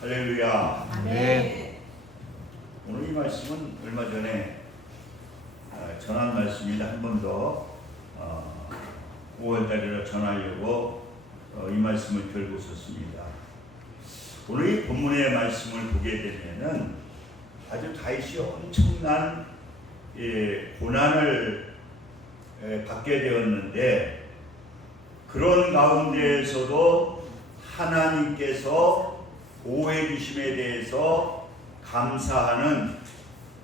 할렐루야. 아멘. 오늘 이 말씀은 얼마 전에 전한 말씀인데 한 번 더 5월달이라 전하려고 이 말씀을 들고 있었습니다. 오늘 이 본문의 말씀을 보게 되면은 아주 다윗이 엄청난 고난을 받게 되었는데, 그런 가운데에서도 하나님께서 보호해 주심에 대해서 감사하는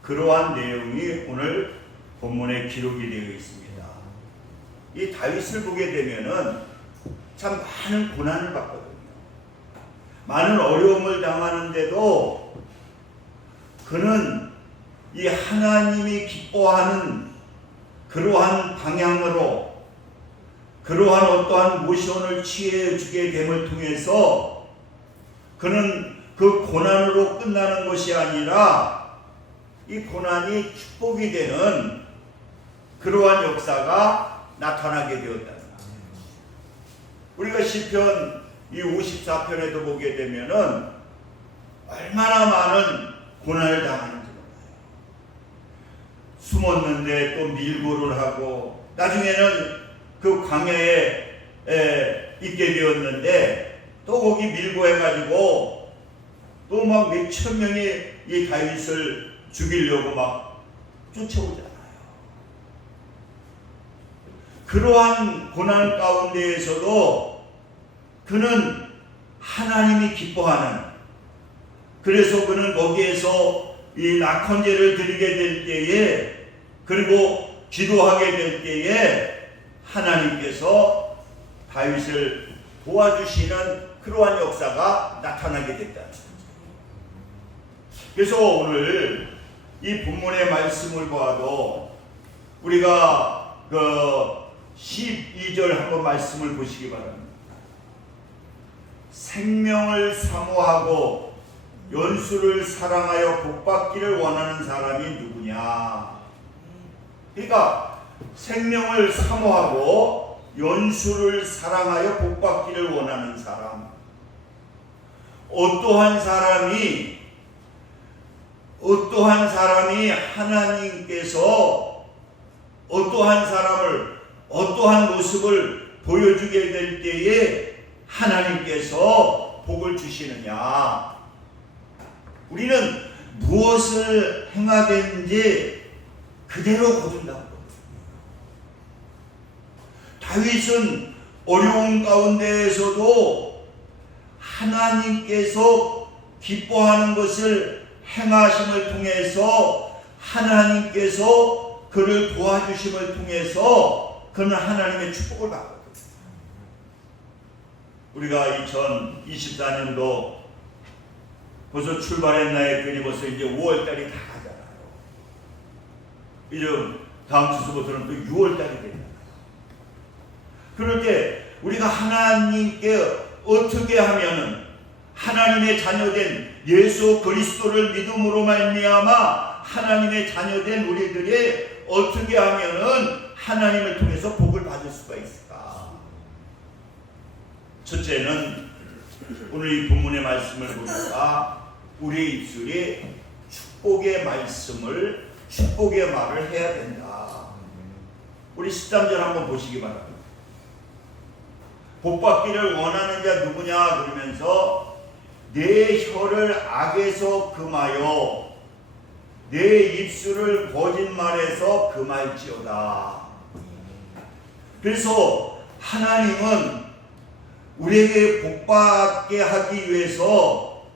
그러한 내용이 오늘 본문에 기록이 되어 있습니다. 이 다윗을 보게 되면은 참 많은 고난을 받거든요. 많은 어려움을 당하는데도 그는 이 하나님이 기뻐하는 그러한 방향으로, 그러한 어떠한 모션을 취해 주게 됨을 통해서 그는 그 고난으로 끝나는 것이 아니라 이 고난이 축복이 되는 그러한 역사가 나타나게 되었다. 우리가 시편 이 54편에도 보게 되면은 얼마나 많은 고난을 당하는지 몰라요. 숨었는데 또 밀고를 하고, 나중에는 그 광야에 있게 되었는데 또 거기 밀고 해가지고 또 막 몇천 명이 이 다윗을 죽이려고 막 쫓아오잖아요. 그러한 고난 가운데에서도 그는 하나님이 기뻐하는, 그래서 그는 거기에서 이 낙헌제를 드리게 될 때에, 그리고 기도하게 될 때에 하나님께서 다윗을 도와주시는 그러한 역사가 나타나게 됐다. 그래서 오늘 이 본문의 말씀을 보아도 우리가 그 12절 한번 말씀을 보시기 바랍니다. 생명을 사모하고 연수를 사랑하여 복받기를 원하는 사람이 누구냐? 그러니까 생명을 사모하고 연수를 사랑하여 복받기를 원하는 사람, 어떠한 사람이 하나님께서 어떠한 사람을, 어떠한 모습을 보여주게 될 때에 하나님께서 복을 주시느냐? 우리는 무엇을 행하든지 그대로 거둔다고. 다윗은 어려운 가운데에서도 하나님께서 기뻐하는 것을 행하심을 통해서, 하나님께서 그를 도와주심을 통해서 그는 하나님의 축복을 받거든요. 우리가 2024년도 벌써 출발했나 했더니 벌써 이제 5월달이 다 가잖아요. 이제 다음 주부터는 또 6월달이 되잖아요. 그럴 때 우리가 하나님께 어떻게 하면은, 하나님의 자녀된 예수 그리스도를 믿음으로 말미암아 하나님의 자녀된 우리들이 어떻게 하면은 하나님을 통해서 복을 받을 수가 있을까? 첫째는 오늘 이 본문의 말씀을 보니까 우리의 입술이 축복의 말씀을, 축복의 말을 해야 된다. 우리 13절 한번 보시기 바랍니다. 복받기를 원하는 자 누구냐 그러면서 내 혀를 악에서 금하여 내 입술을 거짓말에서 금할지어다. 그래서 하나님은 우리에게 복받게 하기 위해서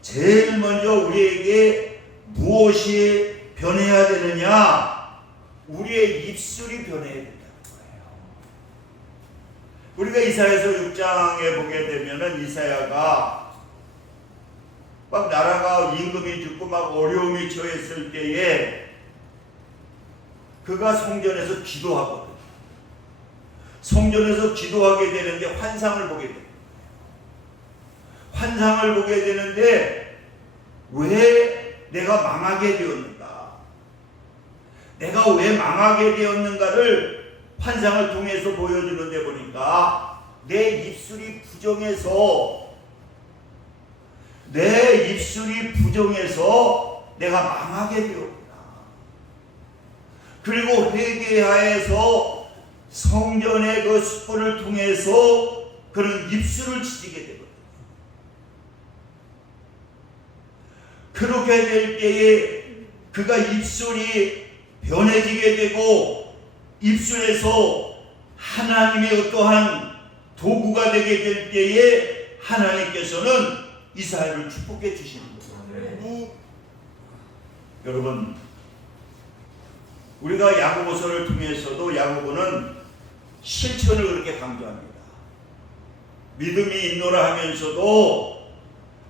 제일 먼저 우리에게 무엇이 변해야 되느냐? 우리의 입술이 변해야 된다는 거예요. 우리가 이사야서 6장에 보게 되면은 이사야가 막 나라가 임금이 죽고 막 어려움이 처했을 때에 그가 성전에서 기도하거든요. 성전에서 기도하게 되는데 환상을 보게 됩니다. 환상을 보게 되는데 왜 내가 망하게 되었는가? 내가 왜 망하게 되었는가를 환상을 통해서 보여주는데 보니까 내 입술이 부정해서 내 내 입술이 부정해서 내가 망하게 되었구나. 그리고 회개하여서 성전의 그 숯불을 통해서 그런 입술을 지지게 되거든요. 그렇게 될 때에 그가 입술이 변해지게 되고 입술에서 하나님의 어떠한 도구가 되게 될 때에 하나님께서는 이스라엘을 축복해 주시는 거예요. 여러분, 우리가 야고보서를 통해서도 야고보는 실천을 그렇게 강조합니다. 믿음이 있노라 하면서도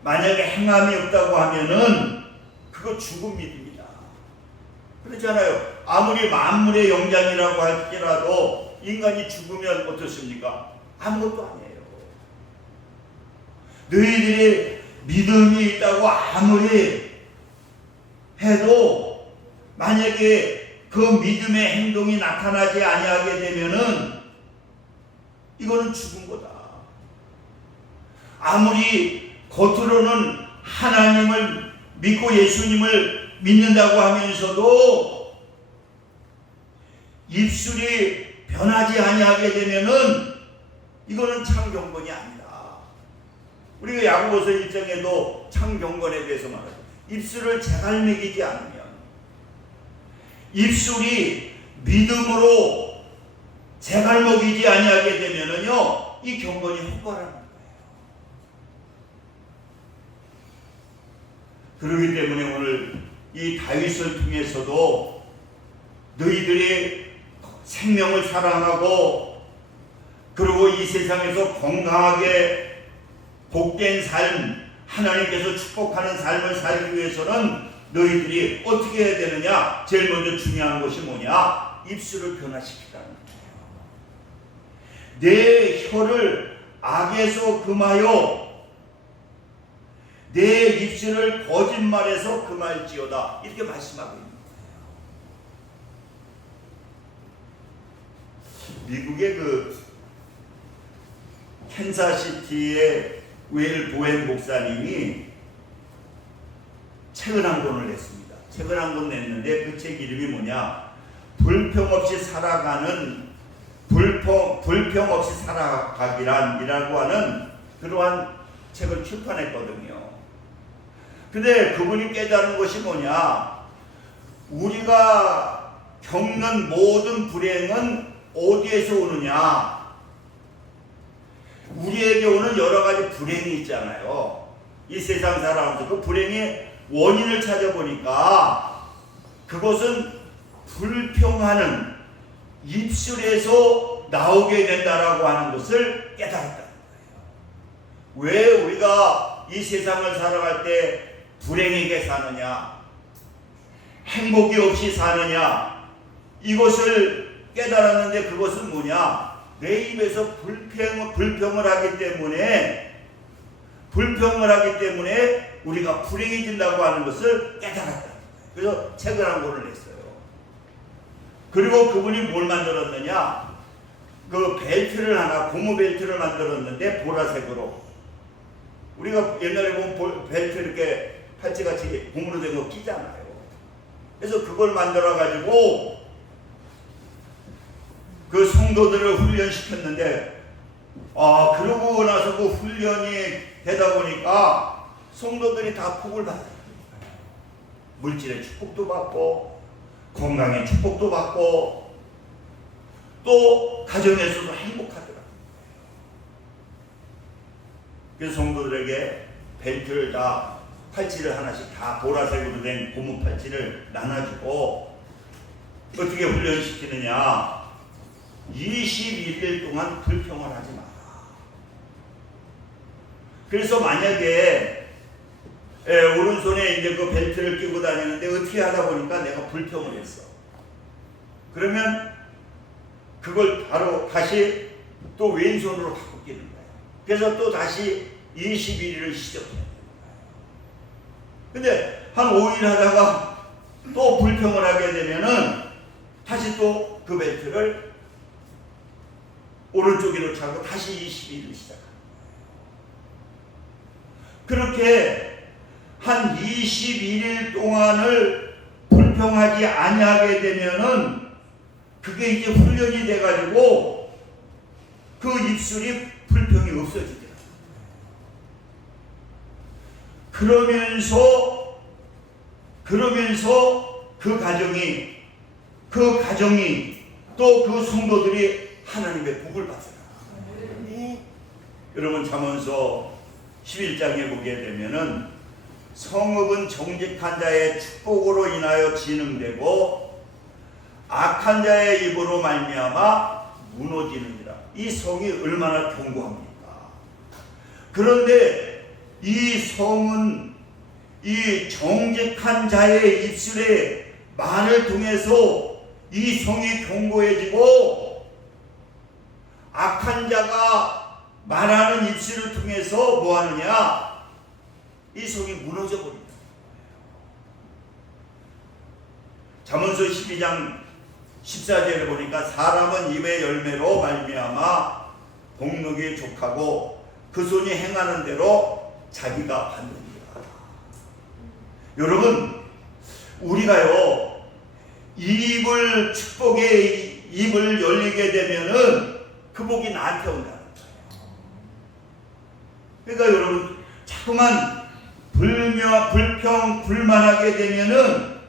만약에 행함이 없다고 하면은 그거 죽은 믿음이다. 그렇잖아요. 아무리 만물의 영장이라고 할지라도 인간이 죽으면 어떻습니까? 아무것도 아니에요. 너희들이 믿음이 있다고 아무리 해도 만약에 그 믿음의 행동이 나타나지 아니하게 되면은 이거는 죽은 거다. 아무리 겉으로는 하나님을 믿고 예수님을 믿는다고 하면서도 입술이 변하지 아니하게 되면은 이거는 참 경건이 아니다. 우리가 야고보서 1장에도 참 경건에 대해서 말하죠. 입술을 제갈 먹이지 않으면, 입술이 믿음으로 제갈 먹이지 아니하게 되면은요, 이 경건이 헛바라는 거예요. 그렇기 때문에 오늘 이 다윗을 통해서도 너희들이 생명을 사랑하고 그리고 이 세상에서 건강하게 복된 삶, 하나님께서 축복하는 삶을 살기 위해서는 너희들이 어떻게 해야 되느냐? 제일 먼저 중요한 것이 뭐냐? 입술을 변화시키라는 거예요. 내 혀를 악에서 금하여 내 입술을 거짓말에서 금할지어다. 이렇게 말씀하고 있는 거예요. 미국의 그 캔사시티의 웰 보엔 목사님이 책을 한 권을 냈습니다. 책을 한 권 냈는데 그 책 이름이 뭐냐? 불평 없이 살아가는 불평 없이 살아가기란이라고 하는 그러한 책을 출판했거든요. 근데 그분이 깨달은 것이 뭐냐? 우리가 겪는 모든 불행은 어디에서 오느냐? 우리에게 오는 여러 가지 불행이 있잖아요. 이 세상 살아오면서 그 불행의 원인을 찾아보니까 그것은 불평하는 입술에서 나오게 된다라고 하는 것을 깨달았다는 거예요. 왜 우리가 이 세상을 살아갈 때 불행하게 사느냐, 행복이 없이 사느냐, 이것을 깨달았는데 그것은 뭐냐? 내 입에서 불평을 하기 때문에 우리가 불행해진다고 하는 것을 깨달았다. 그래서 책을 한 권을 냈어요. 그리고 그분이 뭘 만들었느냐? 그 벨트를 하나, 고무 벨트를 만들었는데 보라색으로. 우리가 옛날에 보면 벨트 이렇게 팔찌같이 고무로 된 거 끼잖아요. 그래서 그걸 만들어가지고 그 성도들을 훈련시켰는데, 그러고 나서 그 훈련이 되다 보니까 성도들이 다 복을 받아요. 물질의 축복도 받고, 건강의 축복도 받고, 또 가정에서도 행복하더라고요. 그래서 성도들에게 벨트를 다, 팔찌를 하나씩 다 보라색으로 된 고무 팔찌를 나눠주고, 어떻게 훈련시키느냐? 21일 동안 불평을 하지 마라. 그래서 만약에 오른손에 이제 그 벨트를 끼고 다니는데 어떻게 하다 보니까 내가 불평을 했어. 그러면 그걸 바로 다시 또 왼손으로 바꿔 끼는 거예요. 그래서 또 다시 21일을 시작해야 돼요. 근데 한 5일 하다가 또 불평을 하게 되면은 다시 또 그 벨트를 오른쪽으로 차고 다시 22일을 시작합니다. 그렇게 한 21일 동안을 불평하지 아니하게 되면은 그게 이제 훈련이 돼가지고 그 입술이 불평이 없어지더라. 그러면서 그 가정이 또 그 성도들이 하나님의 복을 받으라. 여러분 잠언서 11장에 보게 되면은 성읍은 정직한 자의 축복으로 인하여 진흥되고 악한 자의 입으로 말미암아 무너지느니라. 이 성이 얼마나 견고합니까? 그런데 이 성은 이 정직한 자의 입술의 말을 통해서 이 성이 견고해지고 악한 자가 말하는 입술을 통해서 뭐 하느냐? 이 성이 무너져 버린다. 잠언서 12장 14절에 보니까 사람은 입의 열매로 말미암아 복록이 족하고 그 손이 행하는 대로 자기가 받느니라. 여러분 우리가요 축복의 입을 열리게 되면은 그 복이 나한테 온다는 거예요. 그러니까 여러분 자꾸만 불평 불만하게 되면은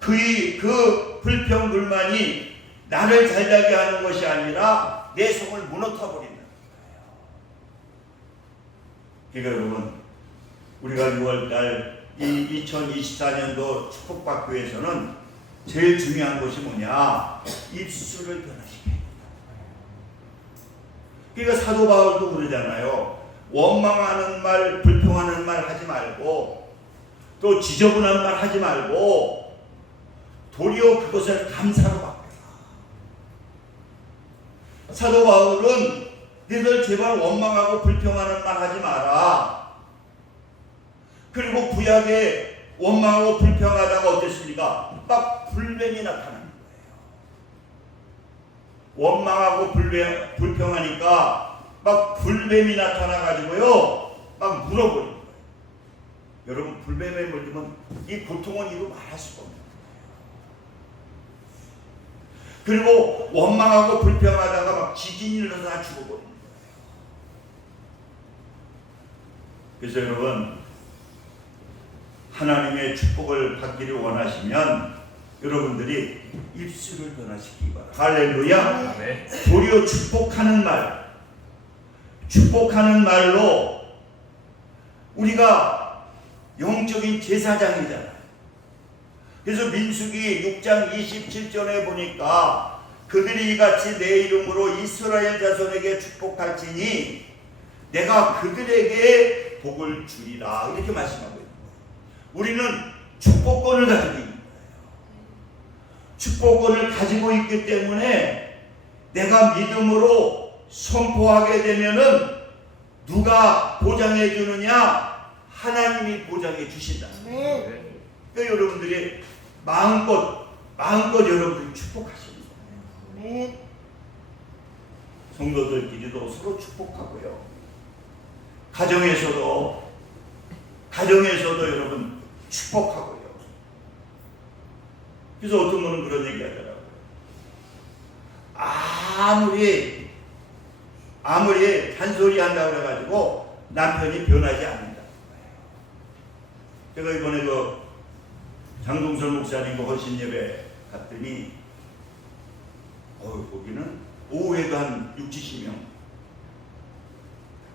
그 불평 불만이 나를 잘되게 하는 것이 아니라 내 속을 무너뜨려 버린다. 그러니까 여러분 우리가 6월달 이 2024년도 축복받기 위해서는 제일 중요한 것이 뭐냐? 입술을 변화시켜야 된다. 그러니까 사도 바울도 그러잖아요. 원망하는 말, 불평하는 말 하지 말고 또 지저분한 말 하지 말고 도리어 그것을 감사로 바꿔라. 사도 바울은 너희들 제발 원망하고 불평하는 말 하지 마라. 그리고 구약에 원망하고 불평하다가 어땠습니까? 막 불뱀이 나타나는 거예요. 원망하고 불평하니까 막 불뱀이 나타나가지고요 막 물어버리는 거예요. 여러분 불뱀에 물리면 이 고통은 이루 말할 수가 없는 거예요. 그리고 원망하고 불평하다가 막 지진이 일어나 죽어버리는 거예요. 그래서 여러분 하나님의 축복을 받기를 원하시면 여러분들이 입술을 변화시키기 바랍니다. 할렐루야. 네. 도리어 축복하는 말로 우리가 영적인 제사장이잖아요. 그래서 민수기 6장 27절에 보니까 그들이 이같이 내 이름으로 이스라엘 자손에게 축복할지니 내가 그들에게 복을 주리라 이렇게 말씀하고 있는 거예요. 우리는 축복권을 가지고 있는 거예요. 축복권을 가지고 있기 때문에 내가 믿음으로 선포하게 되면은 누가 보장해 주느냐? 하나님이 보장해 주신다. 네. 그러니까 여러분들이 마음껏 여러분들이 축복하시는 거예요. 네. 성도들끼리도 서로 축복하고요. 가정에서도 여러분 축복하고요. 그래서 어떤 분은 그런 얘기 하더라고요. 아무리 잔소리 한다고 해가지고 남편이 변하지 않는다. 제가 이번에 그 장동설 목사님 허신 예배 갔더니 거기는 오후에도 한 60-70명.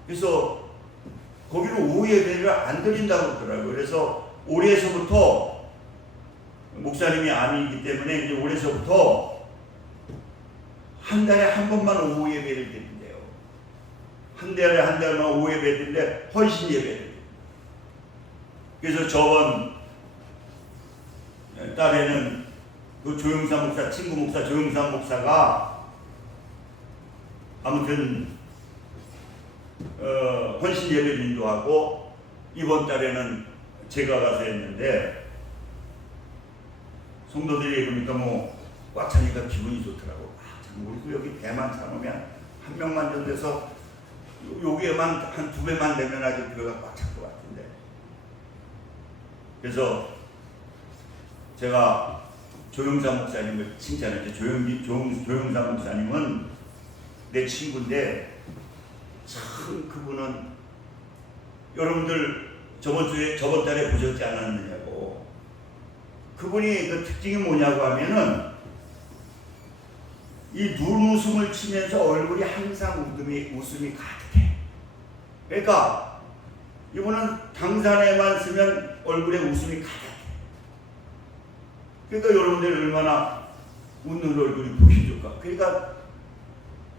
그래서 거기는 오후 예배를 안 드린다고 그러더라고요. 그래서 올해서부터 목사님이 아니기 때문에 이제 올해서부터 한 달에 한 번만 오후 예배를 드린대요. 한 달에 한 달만 오후 예배 드리는데 헌신 예배를. 그래서 저번 달에는 그 조영삼 목사, 친구 목사 조영삼 목사가 아무튼 헌신 예배를 인도하고 이번 달에는 제가 가서 했는데 성도들이 보니까 뭐 꽉 차니까 기분이 좋더라고. 참 우리도 여기 배만 차놓으면 한 명만 전돼서 여기에만 한 2배만 되면 아주 배가 꽉 찰 것 같은데 그래서 제가 조영삼 목사님을 칭찬했죠. 조영삼 목사님은 내 친구인데 참 그분은 여러분들 저번 달에 보셨지 않았느냐고. 그분이 그 특징이 뭐냐고 하면은 이 눈웃음을 치면서 얼굴이 항상 웃음이 가득해. 그러니까 이분은 당산에만 쓰면 얼굴에 웃음이 가득해. 그러니까 여러분들 얼마나 웃는 얼굴이 보기 좋을까. 그러니까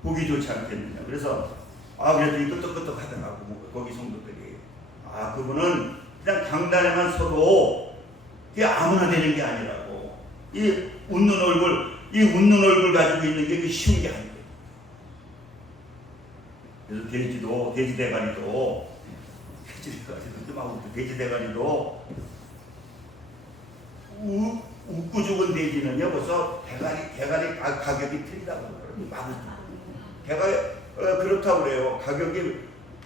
보기 좋지 않겠느냐. 그래서 그래도 끄떡끄떡하더라고 거기 성도들이. 그분은 그냥 강단에만 서도 그게 아무나 되는 게 아니라고. 이 웃는 얼굴 가지고 있는 게 쉬운 게 아니에요. 그래서 돼지대가리도 웃고 죽은 돼지는요 벌써 대가리 가격이 틀리다고 그래요. 그렇다고 그래요. 가격이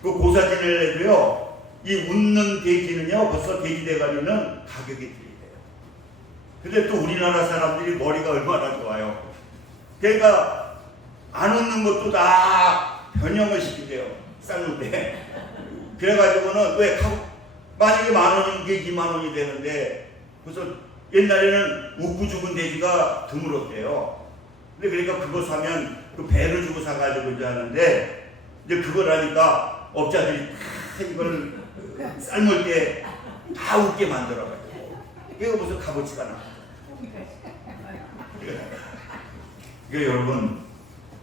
그 고사진을 해도요 이 웃는 돼지는요 벌써 돼지 대가리는 가격이 틀리대요. 근데 또 우리나라 사람들이 머리가 얼마나 좋아요. 그러니까 안 웃는 것도 다 변형을 시키대요. 삶을 때. 그래가지고는 만약에 10,000원인 게 20,000원이 되는데 그래서 옛날에는 웃고 죽은 돼지가 드물었대요. 근데 그러니까 그거 사면 그 배를 주고 사가지고 이제 하는데 이제 그걸 하니까 업자들이 다 이걸 삶을 때 다 웃게 만들어가지고 이거 무슨 값어치가 나. 이게 여러분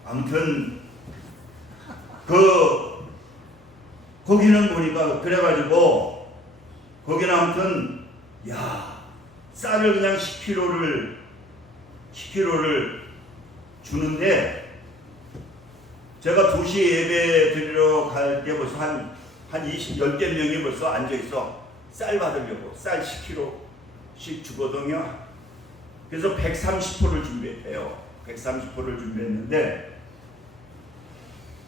아무튼 거기는 보니까 그래가지고 거기는 아무튼 쌀을 그냥 10kg를 주는데 제가 2시에 예배 드리러 갈 때 벌써 한 10개 명이 벌써 앉아있어. 쌀 받으려고 쌀 10kg씩 주거든요. 그래서 130포를 준비했대요. 130포를 준비했는데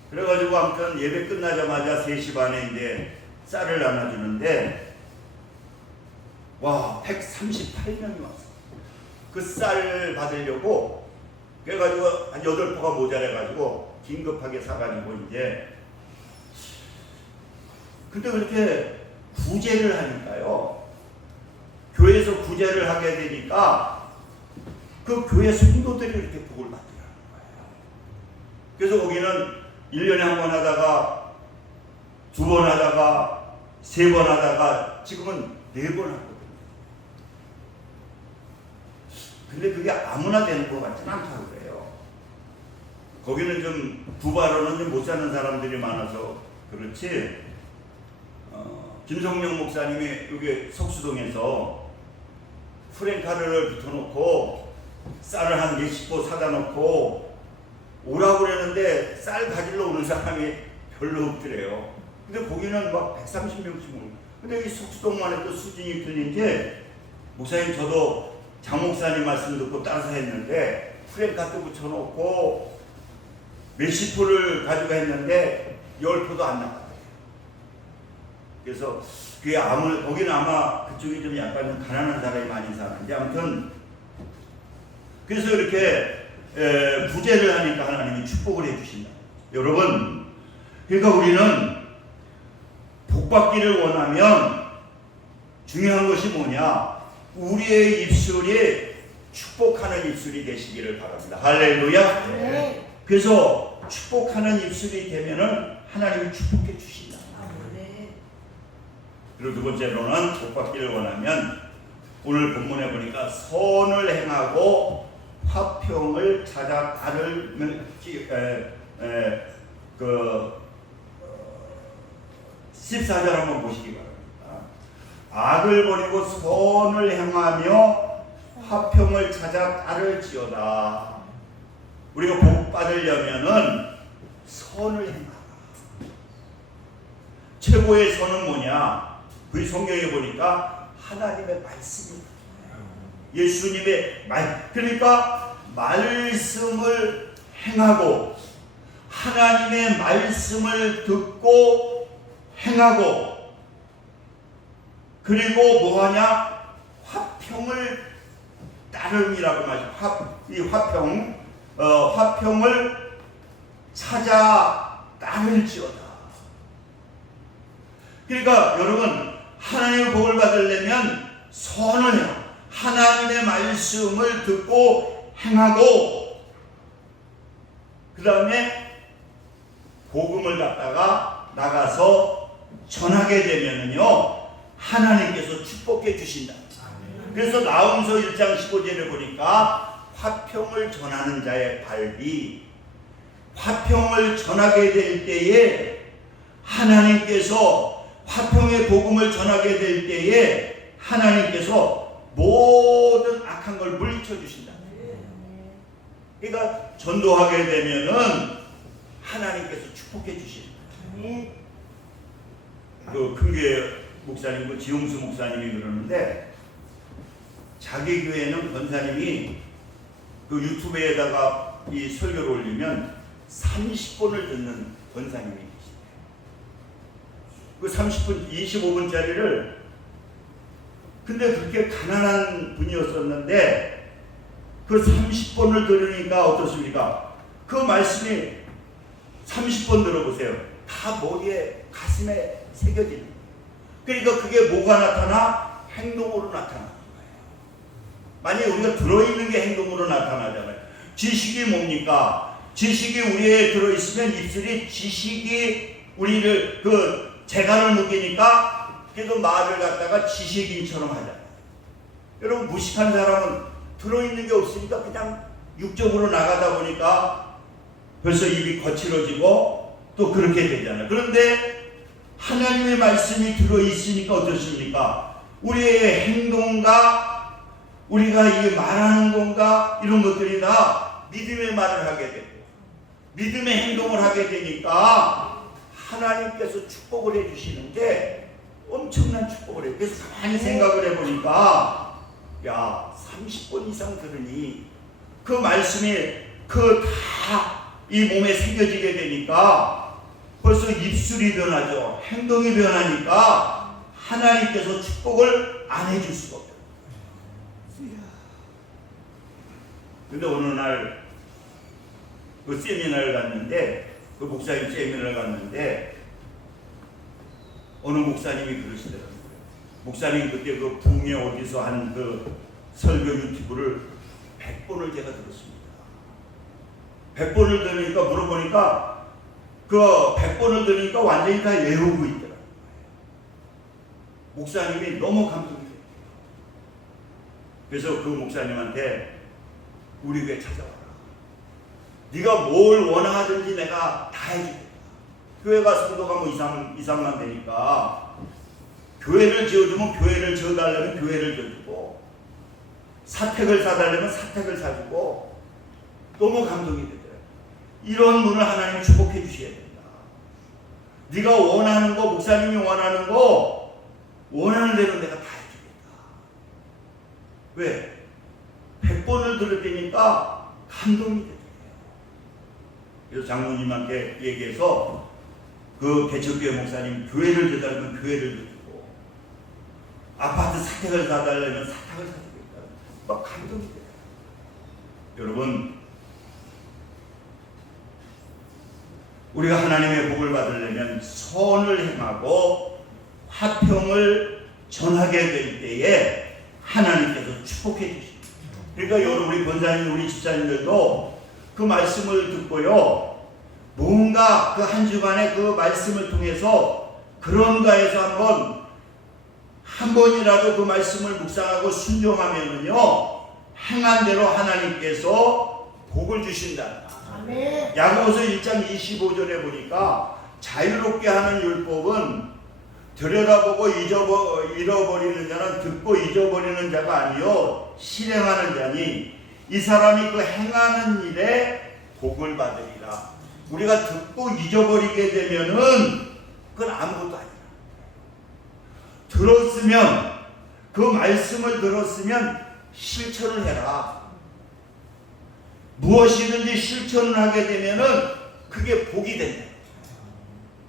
그래가지고 아무튼 예배 끝나자마자 3시 반에 이제 쌀을 나눠주는데 138명이 왔어. 그 쌀 받으려고 그래가지고 한 8포가 모자라가지고 긴급하게 사가지고 이제 근데 그렇게 구제를 하니까요. 교회에서 구제를 하게 되니까 그 교회 성도들이 이렇게 복을 받더라는 거예요. 그래서 거기는 1년에 한 번 하다가 2번 하다가 3번 하다가 지금은 4번 하거든요. 근데 그게 아무나 되는 것 같지는 않다고 그래요. 거기는 좀 부바로는 좀 못 사는 사람들이 많아서 그렇지. 김성령 목사님이 여기 석수동에서 프랭카를 붙여놓고 쌀을 한 몇십 포 사다 놓고 오라고 그랬는데 쌀 가지러 오는 사람이 별로 없더래요. 근데 거기는 막 130명씩 오고. 근데 이 석수동만 해도 수준이 틀린지 목사님 저도 장 목사님 말씀 듣고 따라서 했는데 프랭카도 붙여놓고 몇십 포를 가지고 했는데 10포도 안 나갔대요. 그래서 그게 거기는 아마 그쪽이 좀 약간 좀 가난한 사람이 많이 사는데 아무튼 그래서 이렇게 구제를 하니까 하나님이 축복을 해주신다. 여러분 그러니까 우리는 복받기를 원하면 중요한 것이 뭐냐? 우리의 입술이 축복하는 입술이 되시기를 바랍니다. 할렐루야. 네. 그래서 축복하는 입술이 되면은 하나님이 축복해 주신다. 그리고 2번째로는 복받기를 원하면 오늘 본문에 보니까 선을 행하고 화평을 찾아 따르면 14절 한번 보시기 바랍니다. 악을 버리고 선을 행하며 화평을 찾아 따를지어다. 우리가 복 받으려면은 선을 행하라. 최고의 선은 뭐냐? 그 성경에 보니까 하나님의 말씀입니다. 예수님의 그러니까 말씀을 행하고 하나님의 말씀을 듣고 행하고 그리고 뭐하냐? 화평을 따름이라고 말이죠. 이 화평을 찾아 따를지어다. 그러니까 여러분, 하나님의 복을 받으려면 선을 해요. 하나님의 말씀을 듣고 행하고, 그 다음에 복음을 갖다가 나가서 전하게 되면은요, 하나님께서 축복해 주신다. 그래서 나홈서 1장 15절에 보니까 화평을 전하는 자의 발이, 화평을 전하게 될 때에 하나님께서, 화평의 복음을 전하게 될 때에 하나님께서 모든 악한 걸 물리쳐 주신다. 그러니까 전도하게 되면은 하나님께서 축복해 주신다. 그 큰교회 목사님, 그 지용수 목사님이 그러는데, 자기 교회는 권사님이 그 유튜브에다가 이 설교를 올리면 30분을 듣는 권사님이 계시대요. 그 30분, 25분짜리를, 근데 그렇게 가난한 분이었었는데 그 30분을 들으니까 어떻습니까? 그 말씀이 30분 들어보세요. 다 머리에, 가슴에 새겨지는 거예요. 그러니까 그게 뭐가 나타나? 행동으로 나타나는 거예요. 만약에 우리가 들어있는 게 행동으로 나타나잖아요. 지식이 뭡니까? 지식이 우리에 들어있으면 입술이 지식이 우리를 재간을 느끼니까 그래도 말을 갖다가 지식인처럼 하잖아요. 여러분, 무식한 사람은 들어있는 게 없으니까 그냥 육적으로 나가다 보니까 벌써 입이 거칠어지고 또 그렇게 되잖아요. 그런데 하나님의 말씀이 들어있으니까 어떻습니까? 우리의 행동과 우리가 이게 말하는 건가, 이런 것들이 다 믿음의 말을 하게 되고 믿음의 행동을 하게 되니까 하나님께서 축복을 해주시는데 엄청난 축복을 해요. 그래서 가만히 생각을 해보니까, 야, 30분 이상 들으니 그 말씀이 다 이 몸에 새겨지게 되니까 벌써 입술이 변하죠. 행동이 변하니까 하나님께서 축복을 안 해줄 수가 없어요. 근데 어느 날 그 세미나를 갔는데, 그 목사님 세미나를 갔는데 어느 목사님이 그러시더라고요. 목사님 그때 그 북미 어디서 한 그 설교 유튜브를 100번을 제가 들었습니다. 100번을 들으니까, 물어보니까 그 100번을 들으니까 완전히 다 외우고 있더라고요. 목사님이 너무 감동이 됐어요. 그래서 그 목사님한테 우리 교회 찾아와라. 네가 뭘 원하든지 내가 다 해주겠다. 교회가 성도가 뭐 2, 3만 되니까 교회를 지어주면 교회를 지어달라면 교회를 지어주고, 사택을 사달라면 사택을 사주고, 너무 감동이 되더라고요. 이런 분을 하나님 축복해 주셔야 된다. 네가 원하는 거, 목사님이 원하는 거, 원하는 대로 내가 다 해주겠다. 왜? 100번을 들을 때니까 감동이 되더라고요. 그래서 장로님한테 얘기해서 그 개척교회 목사님 교회를 지어달라면 교회를 지어주고, 아파트 사택을 사달라면 사택을 사주겠다. 막 감동이 돼요. 여러분, 우리가 하나님의 복을 받으려면 선을 행하고 화평을 전하게 될 때에 하나님께서 축복해 주십니다. 그러니까 여러분, 우리 권사님, 우리 집사님들도 그 말씀을 듣고요, 뭔가 그 한 주간의 그 말씀을 통해서 그런가에서 한 번이라도 그 말씀을 묵상하고 순종하면은요, 행한 대로 하나님께서 복을 주신다. 아멘. 야고보서 1장 25절에 보니까 자유롭게 하는 율법은 들여다보고 잃어버리는 자는 듣고 잊어버리는 자가 아니요 실행하는 자니 이 사람이 그 행하는 일에 복을 받으리라. 우리가 듣고 잊어버리게 되면은 그건 아무것도 아니라, 들었으면, 그 말씀을 들었으면 실천을 해라. 무엇이든지 실천을 하게 되면은 그게 복이 된다.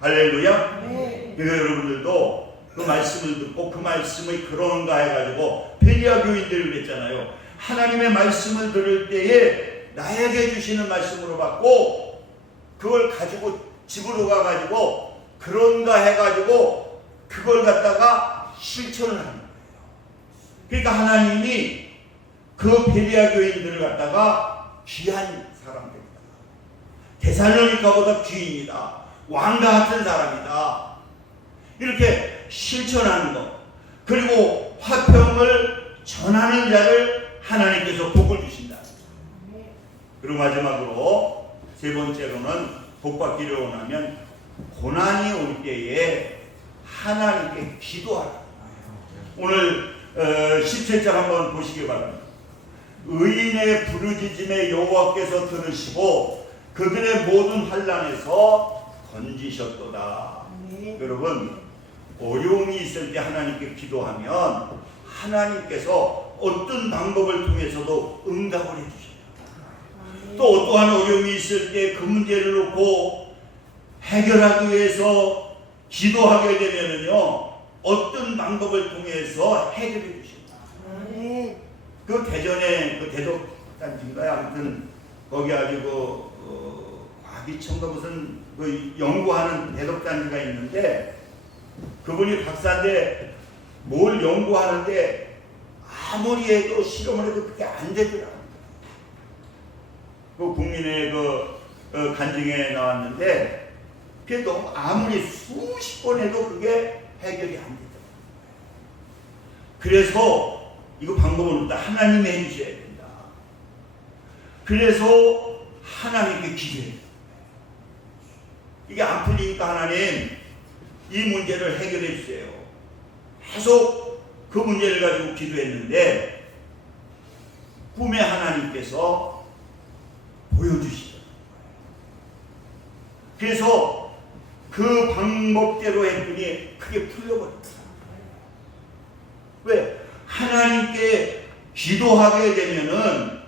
할렐루야. 네. 그러니까 여러분들도 그 말씀을 듣고 그 말씀의 그런가 해가지고 베리아 교인들 그랬잖아요. 하나님의 말씀을 들을 때에 나에게 주시는 말씀으로 받고 그걸 가지고 집으로 가가지고 그런가 해가지고 그걸 갖다가 실천을 하는 거예요. 그러니까 하나님이 그 베리아 교인들을 갖다가 귀한 사람들이다. 데살로니가보다 귀인이다. 왕과 같은 사람이다. 이렇게 실천하는 것. 그리고 화평을 전하는 자를 하나님께서 복을 주신다. 그리고 마지막으로 세 번째로는 복받기를 원하면 고난이 올 때에 하나님께 기도하라. 오늘 17장 한번 보시기 바랍니다. 의인의 부르짖음에 여호와께서 들으시고 그들의 모든 환난에서 건지셨도다. 여러분, 어려움이 있을 때 하나님께 기도하면 하나님께서 어떤 방법을 통해서도 응답을 해주셔요. 또 어떠한 어려움이 있을 때 그 문제를 놓고 해결하기 위해서 기도하게 되면은요, 어떤 방법을 통해서 해결해 주십니다. 그 대전에 그 대덕단지인가요? 아무튼 거기 아주 과기청가 무슨 그 연구하는 대덕단지가 있는데 그분이 박사인데 뭘 연구하는데 아무리 해도 실험을 해도 그게 안 되더라고요. 그 국민의 그 간증에 나왔는데 그게 너무 아무리 수십 번 해도 그게 해결이 안 되더라고요. 그래서 이거 방법은 없다. 하나님이 해주셔야 된다. 그래서 하나님께 기도해요. 이게 안 풀리니까 하나님 이 문제를 해결해 주세요. 계속 그 문제를 가지고 기도했는데 꿈에 하나님께서 보여주시더라고요. 그래서 그 방법대로 했더니 그게 풀려버렸어요. 왜? 하나님께 기도하게 되면은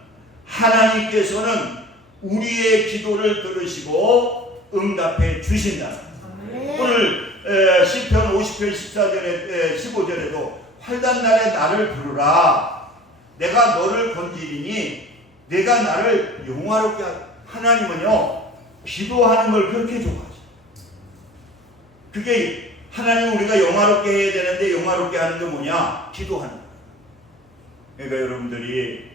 하나님께서는 우리의 기도를 들으시고 응답해 주신다. 오늘 시편 50편 14절에 15절에도 환난날에 나를 부르라. 내가 너를 건지리니 내가 나를 영화롭게 하라. 하나님은요 기도하는 걸 그렇게 좋아하죠. 그게 하나님 우리가 영화롭게 해야 되는데 영화롭게 하는 게 뭐냐? 기도하는 거예요. 그러니까 여러분들이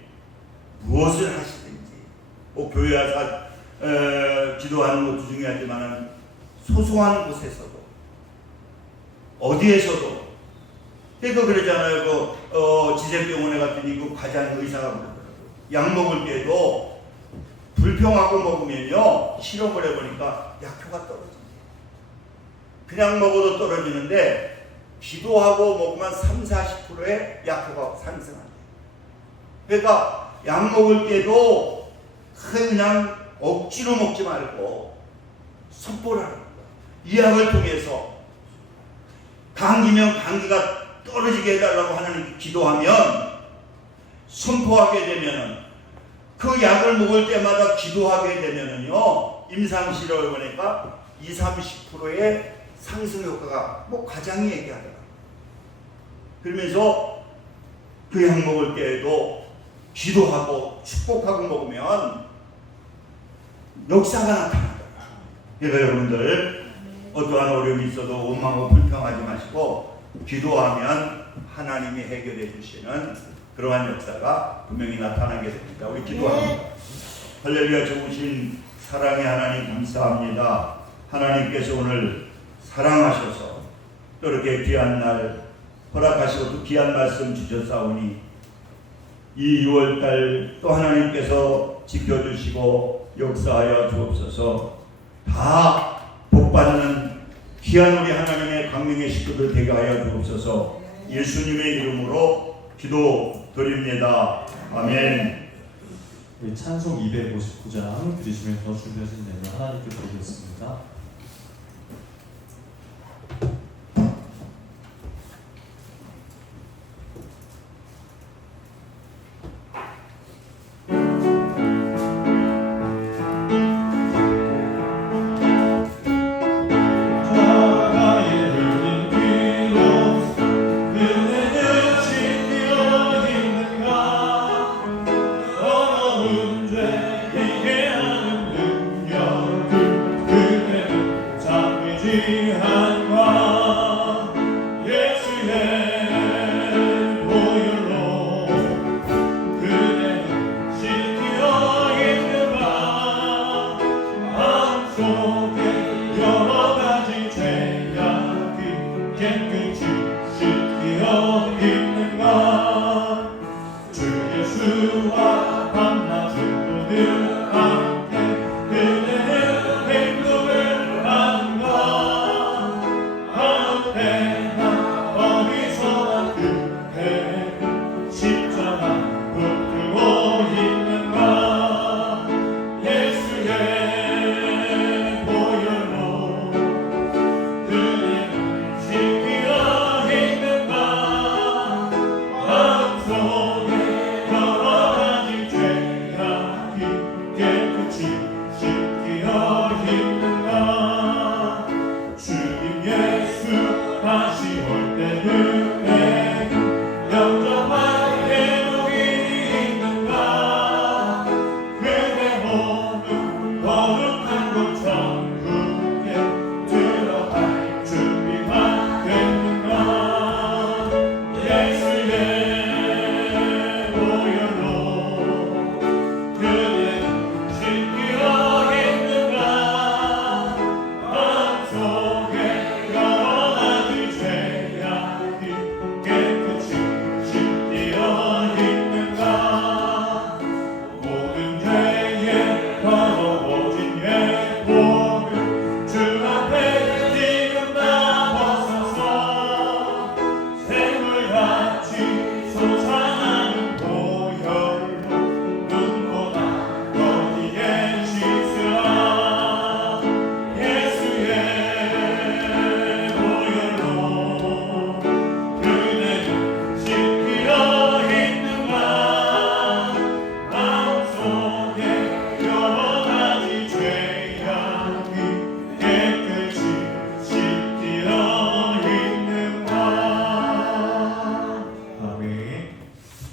무엇을 하시든지 뭐 교회 와서 기도하는 것도 중요하지만 소소한 곳에서도 어디에서도 그러니까 그러잖아요. 지생병원에 갔더니 그 과장 의사가 그러더라고요. 약 먹을 때도 불평하고 먹으면요 실험을 해보니까 약효가 떨어진대요. 그냥 먹어도 떨어지는데 기도하고 먹으면 30-40%의 약효가 상승한대요. 그러니까 약 먹을 때도 그냥 억지로 먹지 말고 선포하는 거예요. 이 약을 통해서 감기면 감기가 떨어지게 해달라고 하나님께 기도하면 선포하게 되면은 그 약을 먹을 때마다 기도하게 되면은요 임상실험을 보니까 20-30%의 상승 효과가 뭐 과장이 얘기하더라고요. 그러면서 그 약 먹을 때에도 기도하고 축복하고 먹으면 역사가 나타나더라고요. 그러니까 여러분들 어떠한 어려움이 있어도 원망하고 불평하지 마시고 기도하면 하나님이 해결해 주시는 그러한 역사가 분명히 나타나게 됩니다. 우리 기도합니다. 할렐루야. 좋으신 사랑의 하나님 감사합니다. 하나님께서 오늘 사랑하셔서 또 이렇게 귀한 날 허락하시고 또 귀한 말씀 주셨사오니 이 6월달 또 하나님께서 지켜주시고 역사하여 주옵소서. 다 복받는 귀한 우리 하나님의 광명의 식구들 되게 하여 주옵소서. 예수님의 이름으로 기도드립니다. 아멘. 찬송 259장 들으시면서 준비하신 내용 하나님께 드리겠습니다. 나의 흘린 피로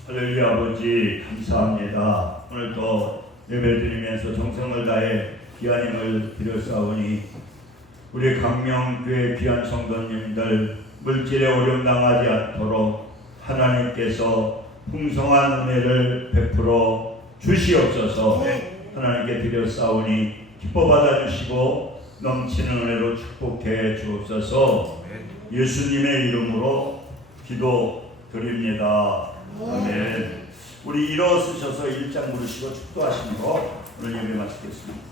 할렐루야. 아버지 감사합니다. 오늘도 예배드리면서 정성을 다해 귀한 힘을 드렸사오니 우리 강명교회 귀한 성도님들 물질에 어려움 당하지 않도록 하나님께서 풍성한 은혜를 베풀어 주시옵소서. 하나님께 드렸사오니 기뻐 받아주시고 넘치는 은혜로 축복해 주옵소서. 예수님의 이름으로 기도드립니다. 아멘. 우리 일어서셔서 1장 부르시고 축도하시므로 오늘 예배 마치겠습니다.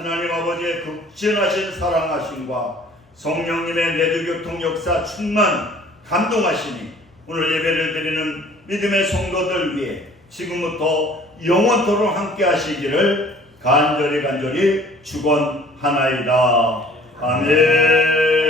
하나님 아버지의 극진하신 사랑하심과 성령님의 내주교통 역사 충만 감동하시니 오늘 예배를 드리는 믿음의 성도들 위해 지금부터 영원토록 함께 하시기를 간절히 축원하나이다. 아멘.